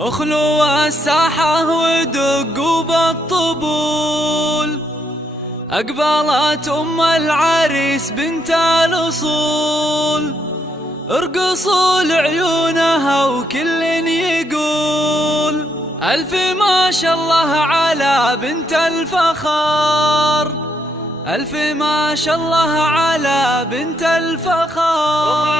اخلوا الساحة ودقوا بالطبول، أقبلت أم العريس بنت الأصول، ارقصوا لعيونها وكل يقول ألف ما شاء الله على بنت الفخار، ألف ما شاء الله على بنت الفخار.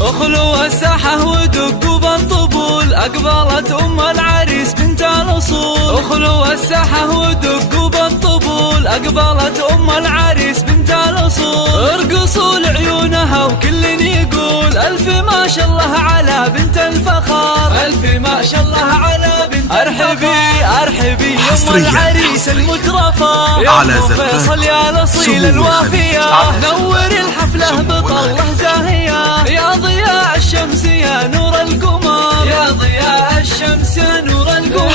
اخلوا الساحة ودقوا بالطبول، أقبلت أم العريس بنت الأصول، اخلوا الساحة ودقوا بالطبول، أقبلت أم العريس بنت الأصول، ارقصوا لعيونها وكل يقول ألف ما شاء الله على بنت الفخار، ألف ما شاء الله على بنت الفخار. أرحبي يا أم العريس المترفة، يا أم فيصل يا الأصيل الوافية، نور الحفلة بطلة زاهية، يا ضياء الشمس يا نور القمر، يا ضياء الشمس يا نور القمر.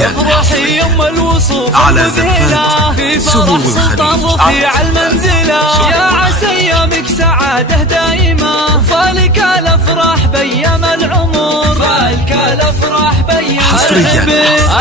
افرحي يم الوصوف المذهلة في فرح سلطان رفيع المنزلة، يا عسى ايامك سعادة دائمة، فالك الافراح بيام العمر، فالك الافراح بيام.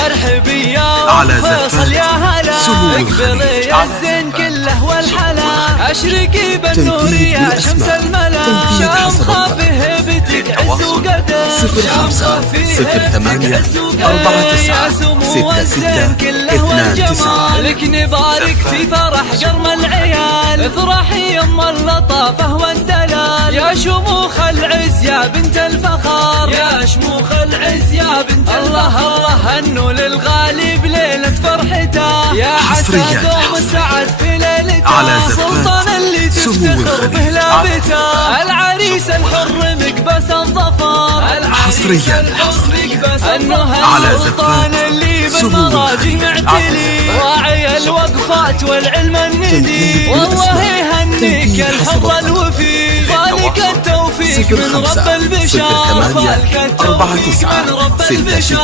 ارحبي يا فيصل يا هلا، اقبلي يا الزين كله والحلا، اشرقي بالنور يا شمس الملا، شام خافي هبتك عز وقدر، شام خافي هبتك عز وقدر، يا سمو الزين كله والجمال، لك نبارك في فرح قرم العيال، افرحي يم اللطافة والدلال، يا شموخ العز يا بنت الفخار، يا شموخ العز يا بنت الله الله، هنوا للغالي بليلة فرحته، يا عسى دوم السعد في ليلته، سلطان اللي تفتخر به لابته، العريس الحر مقبس الظفر، العريس الحر مقبس الظفر، السلطان اللي بالمراجي معتلي، راعي الوقفات والعلم الندي، والله يهنيك الحظ الوفي، فالك التوفيق من رب البشر، فالك التوفيق من رب البشر.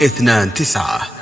09 26 29